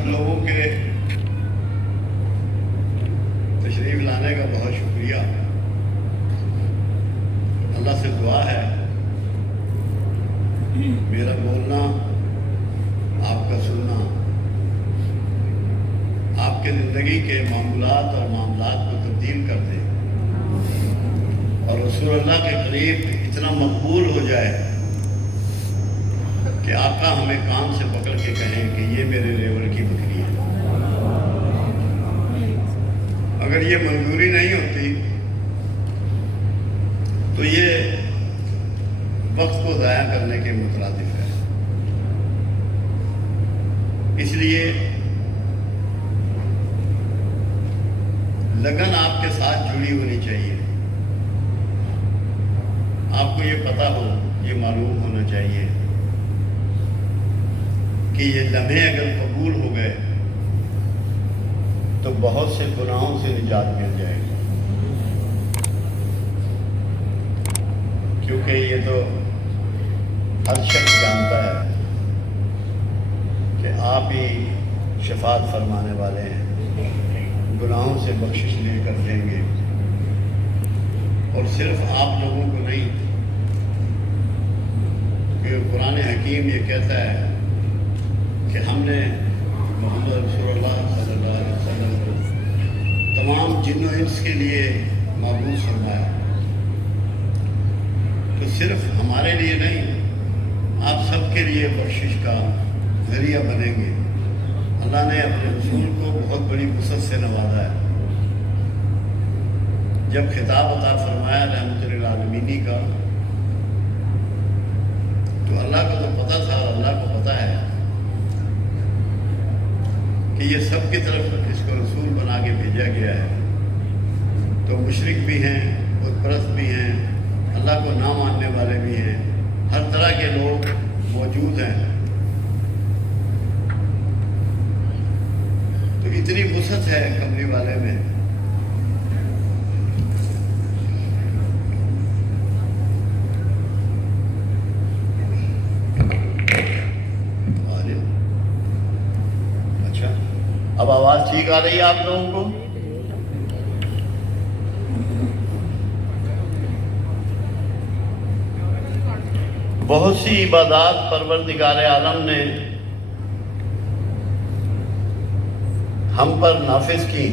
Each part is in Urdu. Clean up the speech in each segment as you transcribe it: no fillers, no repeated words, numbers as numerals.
سب لوگوں کے تشریف لانے کا بہت شکریہ۔ اللہ سے دعا ہے میرا بولنا، آپ کا سننا، آپ کے زندگی کے معاملات اور معاملات کو تبدیل کر دے، اور رسول اللہ کے قریب اتنا مقبول ہو جائے کہ آقا ہمیں کان سے پکڑ کے کہیں کہ یہ میرے لیول کی بکری ہے۔ اگر یہ منظوری نہیں ہوتی تو یہ وقت کو ضائع کرنے کے مترادف ہے۔ اس لیے لگن آپ کے ساتھ جڑی ہونی چاہیے، آپ کو یہ پتہ ہو، یہ معلوم ہونا چاہیے کہ یہ لمحے اگر قبول ہو گئے تو بہت سے گناہوں سے نجات مل جائے گی، کیونکہ یہ تو ہر شخص جانتا ہے کہ آپ ہی شفاعت فرمانے والے ہیں، گناہوں سے بخشش لے کر دیں گے۔ اور صرف آپ لوگوں کو نہیں، کہ قرآن حکیم یہ کہتا ہے کہ ہم نے محمد رسول اللہ صلی اللہ علیہ وسلم کو تمام جن و انس کے لیے معبود فرمایا، تو صرف ہمارے لیے نہیں، آپ سب کے لیے بخشش کا ذریعہ بنیں گے۔ اللہ نے اپنے رسول کو بہت بڑی وسعت سے نوازا ہے۔ جب خطاب عطا فرمایا رحمت للعالمین کا، تو اللہ کو تو پتہ تھا، اور اللہ کو پتہ ہے کہ یہ سب کی طرف اس کو رسول بنا کے بھیجا گیا ہے، تو مشرک بھی ہیں، بت پرست بھی ہیں، اللہ کو نہ ماننے والے بھی ہیں، ہر طرح کے لوگ موجود ہیں۔ تو اتنی وسعت ہے کملی والے میں اچھا، اب آواز ٹھیک آ رہی ہے آپ لوگوں کو؟ بہت سی عبادات پروردگار عالم نے ہم پر نافذ کی،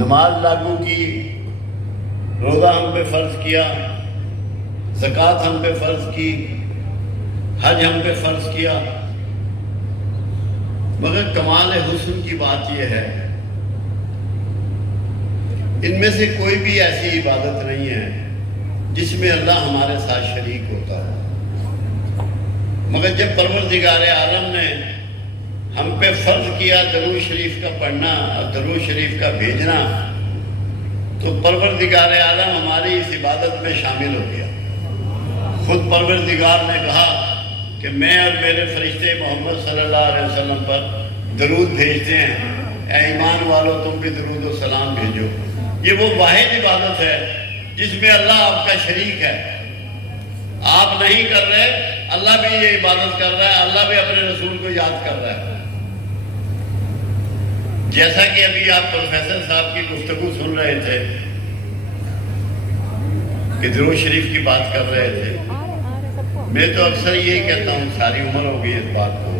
نماز لاگو کی، روزہ ہم پہ فرض کیا، زکوٰۃ ہم پہ فرض کی، حج ہم پہ فرض کیا، مگر کمال حسن کی بات یہ ہے ان میں سے کوئی بھی ایسی عبادت نہیں ہے جس میں اللہ ہمارے ساتھ شریک ہوتا ہے۔ مگر جب پروردگار عالم نے ہم پہ فرض کیا درود شریف کا پڑھنا اور درود شریف کا بھیجنا، تو پروردگار عالم ہماری اس عبادت میں شامل ہو گیا۔ خود پروردگار نے کہا کہ میں اور میرے فرشتے محمد صلی اللہ علیہ وسلم پر درود بھیجتے ہیں، اے ایمان والو تم بھی درود و سلام بھیجو۔ یہ وہ واحد عبادت ہے جس میں اللہ آپ کا شریک ہے، آپ نہیں کر رہے، اللہ بھی یہ عبادت کر رہا ہے، اللہ بھی اپنے رسول کو یاد کر رہا ہے۔ جیسا کہ ابھی آپ پروفیسر صاحب کی گفتگو سن رہے تھے کہ درود شریف کی بات کر رہے تھے، میں تو اکثر یہی کہتا ہوں، ساری عمر ہو گئی اس بات کو،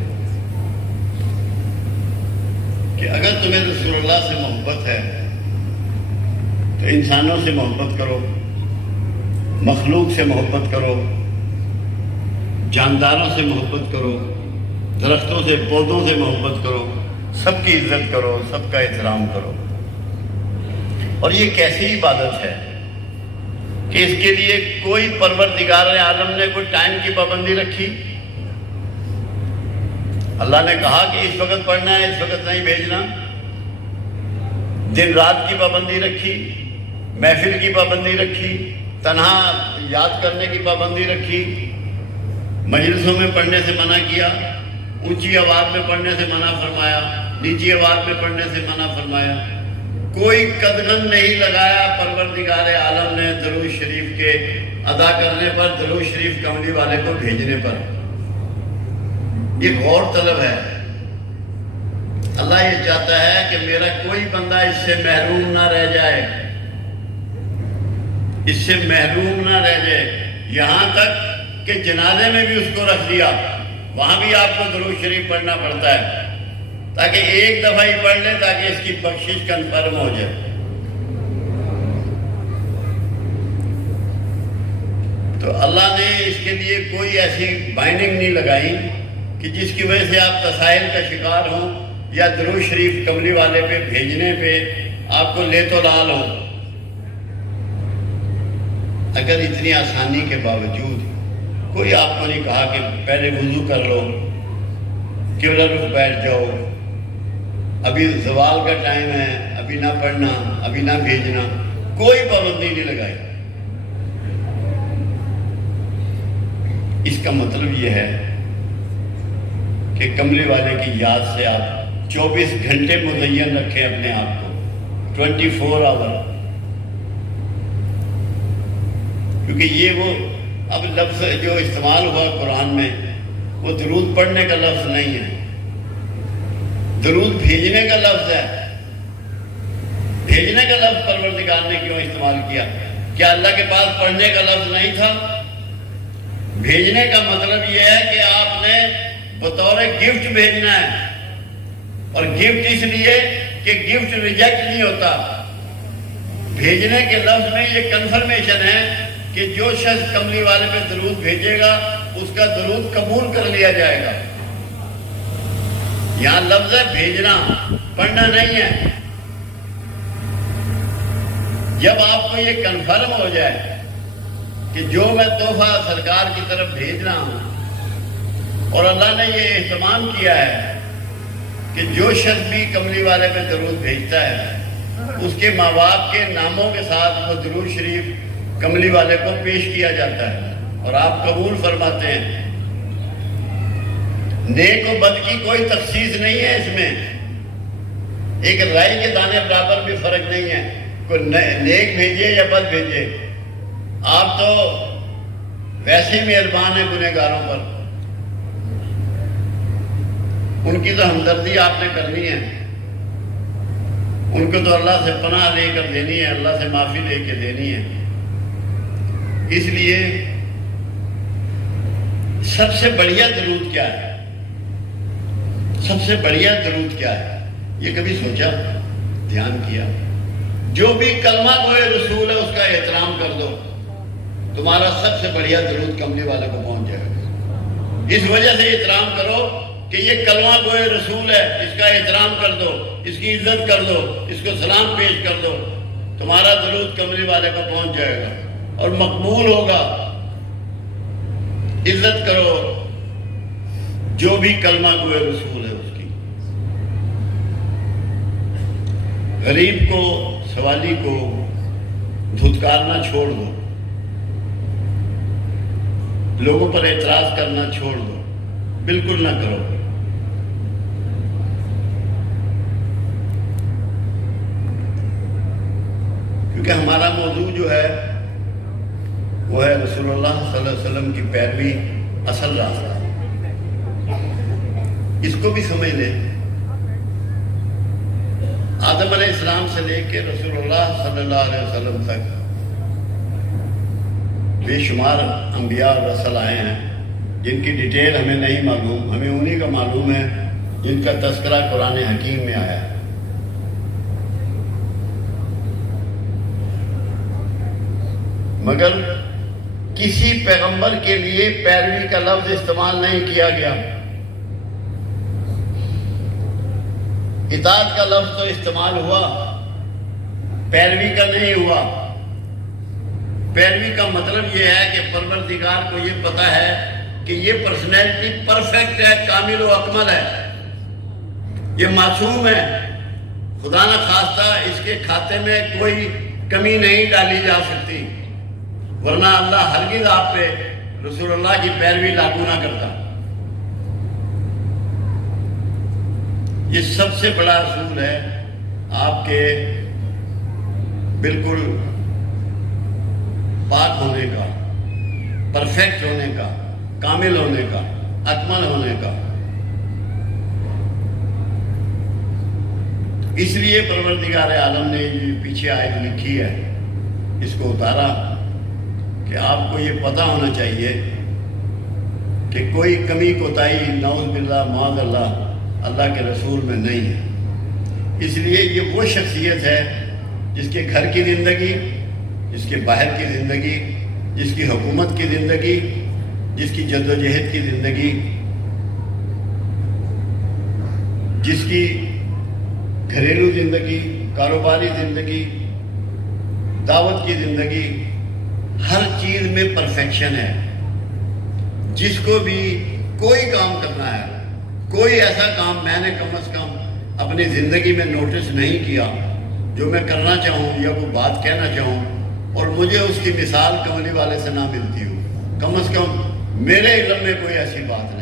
کہ اگر تمہیں رسول اللہ سے محبت ہے تو انسانوں سے محبت کرو، مخلوق سے محبت کرو، جانداروں سے محبت کرو، درختوں سے پودوں سے محبت کرو، سب کی عزت کرو، سب کا احترام کرو۔ اور یہ کیسی عبادت ہے کہ اس کے لیے کوئی پروردگار عالم نے کوئی ٹائم کی پابندی رکھی؟ اللہ نے کہا کہ اس وقت پڑھنا ہے، اس وقت نہیں بھیجنا۔ دن رات کی پابندی رکھی، محفل کی پابندی رکھی، تنہا یاد کرنے کی پابندی رکھی، مجلسوں میں پڑھنے سے منع کیا، اونچی آواز میں پڑھنے سے منع فرمایا، نیچی آواز میں پڑھنے سے منع فرمایا۔ کوئی قدغن نہیں لگایا پروردگار عالم نے درود شریف کے ادا کرنے پر، درود شریف کملی والے کو بھیجنے پر۔ یہ غور طلب ہے۔ اللہ یہ چاہتا ہے کہ میرا کوئی بندہ اس سے محروم نہ رہ جائے، اس سے محروم نہ رہ جائے، یہاں تک کہ جنازے میں بھی اس کو رکھ دیا، وہاں بھی آپ کو درود شریف پڑھنا پڑتا ہے، تاکہ ایک دفعہ ہی پڑھ لیں تاکہ اس کی بخشش کنفرم ہو جائے۔ تو اللہ نے اس کے لیے کوئی ایسی بائنڈنگ نہیں لگائی کہ جس کی وجہ سے آپ تسائل کا شکار ہوں یا درود شریف کملی والے پہ بھیجنے پہ آپ کو لے تو لال ہو۔ اگر اتنی آسانی کے باوجود کوئی آپ کو نہیں کہا کہ پہلے وضو کر لو، قبلہ رخ بیٹھ جاؤ، ابھی زوال کا ٹائم ہے، ابھی نہ پڑھنا، ابھی نہ بھیجنا، کوئی پابندی نہیں لگائی۔ اس کا مطلب یہ ہے کہ کملی والے کی یاد سے آپ 24 گھنٹے مزین رکھیں اپنے آپ کو، 24 آور، کیونکہ یہ وہ اب لفظ جو استعمال ہوا قرآن میں وہ درود پڑھنے کا لفظ نہیں ہے، درود بھیجنے کا لفظ ہے۔ بھیجنے کا لفظ پروردگار نے کیوں استعمال کیا؟ کیا اللہ کے پاس پڑھنے کا لفظ نہیں تھا؟ بھیجنے کا مطلب یہ ہے کہ آپ نے بطور گفٹ بھیجنا ہے، اور گفٹ اس لیے کہ گفٹ ریجیکٹ نہیں ہوتا۔ بھیجنے کے لفظ میں یہ کنفرمیشن ہے کہ جو شخص کملی والے پہ درود بھیجے گا اس کا درود قبول کر لیا جائے گا۔ یہاں لفظ ہے بھیجنا، پڑھنا نہیں ہے۔ جب آپ کو یہ کنفرم ہو جائے کہ جو میں تحفہ سرکار کی طرف بھیج رہا ہوں، اور اللہ نے یہ اہتمام کیا ہے کہ جو شخص بھی کملی والے پہ درود بھیجتا ہے اس کے ماں باپ کے ناموں کے ساتھ وہ درود شریف کملی والے کو پیش کیا جاتا ہے اور آپ قبول فرماتے ہیں۔ نیک و بد کی کوئی تخصیص نہیں ہے اس میں، ایک رائی کے دانے برابر بھی فرق نہیں ہے، کوئی نیک بھیجے یا بد بھیجے، آپ تو ویسے ہی مہربان ہیں گنہگاروں پر، ان کی تو ہمدردی آپ نے کرنی ہے، ان کو تو اللہ سے پناہ لے کر دینی ہے، اللہ سے معافی لے کے دینی ہے۔ اس لیے سب سے بڑھیا درود کیا ہے؟ سب سے بڑھیا درود کیا ہے؟ یہ کبھی سوچا، دھیان کیا؟ جو بھی کلمہ گوئے رسول ہے اس کا احترام کر دو، تمہارا سب سے بڑھیا درود کملی والے کو پہنچ جائے گا۔ اس وجہ سے احترام کرو کہ یہ کلمہ گوئے رسول ہے، اس کا احترام کر دو، اس کی عزت کر دو، اس کو سلام پیش کر دو، تمہارا درود کملی والے کو پہنچ جائے گا اور مقبول ہوگا۔ عزت کرو جو بھی کلمہ گوئے رسول ہے اس کی۔ غریب کو، سوالی کو دھتکارنا چھوڑ دو، لوگوں پر اعتراض کرنا چھوڑ دو، بالکل نہ کرو۔ کیونکہ ہمارا موضوع جو ہے وہ ہے رسول اللہ صلی اللہ علیہ وسلم کی پیروی، اصل راستہ۔ اس کو بھی سمجھ لیں، آدم علیہ السلام سے لے کے رسول اللہ صلی اللہ علیہ وسلم تک بے شمار انبیاء اور رسول آئے ہیں جن کی ڈیٹیل ہمیں نہیں معلوم، ہمیں انہی کا معلوم ہے جن کا تذکرہ قرآن حکیم میں آیا ہے۔ مگر کسی پیغمبر کے لیے پیروی کا لفظ استعمال نہیں کیا گیا، اطاعت کا لفظ تو استعمال ہوا، پیروی کا نہیں ہوا۔ پیروی کا مطلب یہ ہے کہ پروردگار کو یہ پتا ہے کہ یہ پرسنالٹی پرفیکٹ ہے، کامل و اکمل ہے، یہ معصوم ہے، خدا نہ خواستہ اس کے کھاتے میں کوئی کمی نہیں ڈالی جا سکتی، ورنہ اللہ ہرگز آپ پہ رسول اللہ کی پیروی لاگو نہ کرتا۔ یہ سب سے بڑا اصول ہے آپ کے بالکل پاک ہونے کا، پرفیکٹ ہونے کا، کامل ہونے کا، اکمل ہونے کا۔ اس لیے پروردگار عالم نے یہ پیچھے آیت لکھی ہے، اس کو اتارا کہ آپ کو یہ پتہ ہونا چاہیے کہ کوئی کمی کوتاہی نعوذ باللہ معاذ اللہ کے رسول میں نہیں ہے۔ اس لیے یہ وہ شخصیت ہے جس کے گھر کی زندگی، جس کے باہر کی زندگی، جس کی حکومت کی زندگی، جس کی جد و جہد کی زندگی، جس کی گھریلو زندگی، کاروباری زندگی، دعوت کی زندگی، ہر چیز میں پرفیکشن ہے۔ جس کو بھی کوئی کام کرنا ہے، کوئی ایسا کام میں نے کم از کم اپنی زندگی میں نوٹس نہیں کیا جو میں کرنا چاہوں یا کوئی بات کہنا چاہوں اور مجھے اس کی مثال کملی والے سے نہ ملتی ہو، کم از کم میرے علم میں کوئی ایسی بات نہیں۔